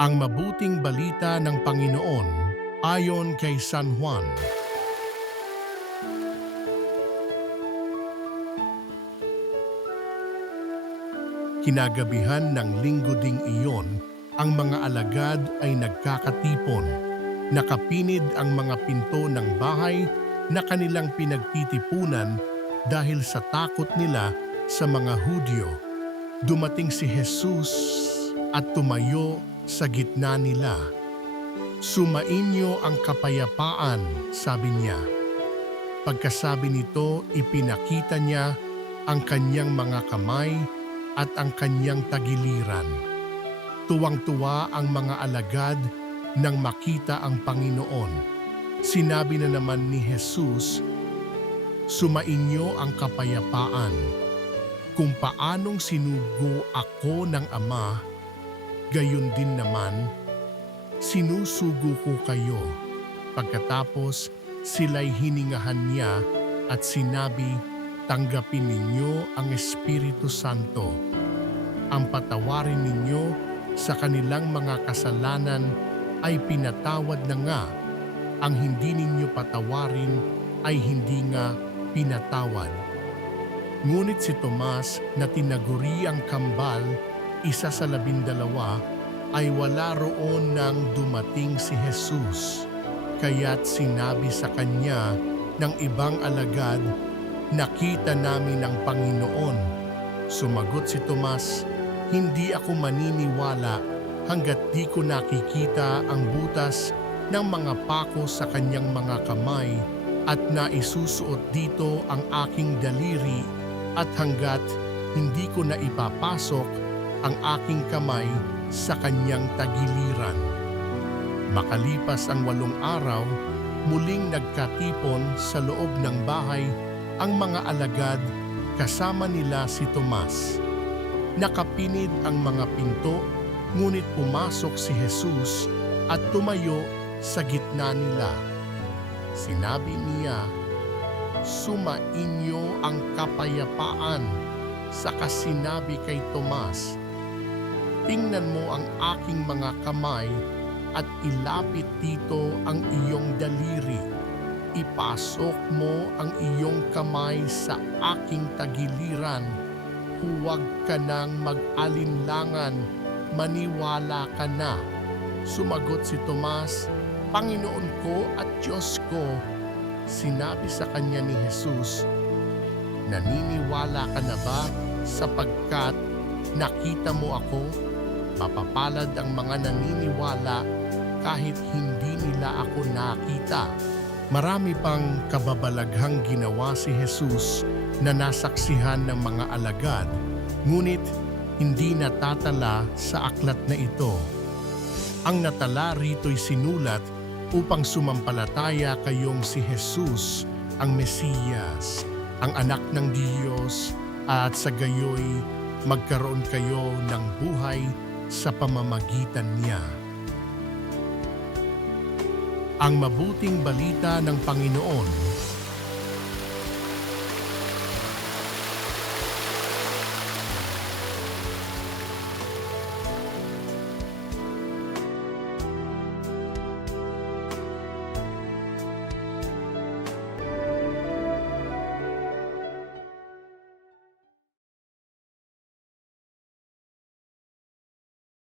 Ang mabuting balita ng Panginoon ayon kay San Juan. Kinagabihan ng linggo ding iyon, ang mga alagad ay nagkakatipon. Nakapinid ang mga pinto ng bahay na kanilang pinagtitipunan dahil sa takot nila sa mga Hudyo. Dumating si Jesus at tumayo sa gitna nila. "Sumainyo ang kapayapaan," sabi niya. Pagkasabi nito, ipinakita niya ang kanyang mga kamay at ang kanyang tagiliran. Tuwang-tuwa ang mga alagad nang makita ang Panginoon. Sinabi na naman ni Jesus, "Sumainyo ang kapayapaan. Kung paanong sinugo ako ng Ama, gayon din naman, sinusugo ko kayo." Pagkatapos, sila'y hiningahan niya at sinabi, "Tanggapin ninyo ang Espiritu Santo. Ang patawarin ninyo sa kanilang mga kasalanan ay pinatawad na nga. Ang hindi ninyo patawarin ay hindi nga pinatawad." Ngunit si Tomas na tinaguri ang kambal, isa sa 12, ay wala roon nang dumating si Jesus. Kaya't sinabi sa kanya ng ibang alagad, "Nakita namin ang Panginoon." Sumagot si Tomas, "Hindi ako maniniwala hanggat di ko nakikita ang butas ng mga pako sa kanyang mga kamay at naisusuot dito ang aking daliri at hanggat hindi ko na ipapasok ang aking kamay sa kanyang tagiliran." Makalipas ang 8 araw, muling nagkatipon sa loob ng bahay ang mga alagad kasama nila si Tomas. Nakapinid ang mga pinto, ngunit pumasok si Jesus at tumayo sa gitna nila. Sinabi niya, "Sumainyo ang kapayapaan." Saka sinabi kay Tomas, "Tingnan mo ang aking mga kamay at ilapit dito ang iyong daliri. Ipasok mo ang iyong kamay sa aking tagiliran. Huwag ka nang mag-alinlangan, maniwala ka na." Sumagot si Tomas, "Panginoon ko at Diyos ko." Sinabi sa kanya ni Jesus, "Naniniwala ka na ba sapagkat nakita mo ako? Mapapalad ang mga naniniwala kahit hindi nila ako nakita." Marami pang kababalaghang ginawa si Jesus na nasaksihan ng mga alagad, ngunit hindi natatala sa aklat na ito. Ang natala rito'y sinulat upang sumampalataya kayong si Jesus ang Mesiyas, ang anak ng Diyos, at sa gayoy magkaroon kayo ng buhay sa pamamagitan niya. Ang mabuting balita ng Panginoon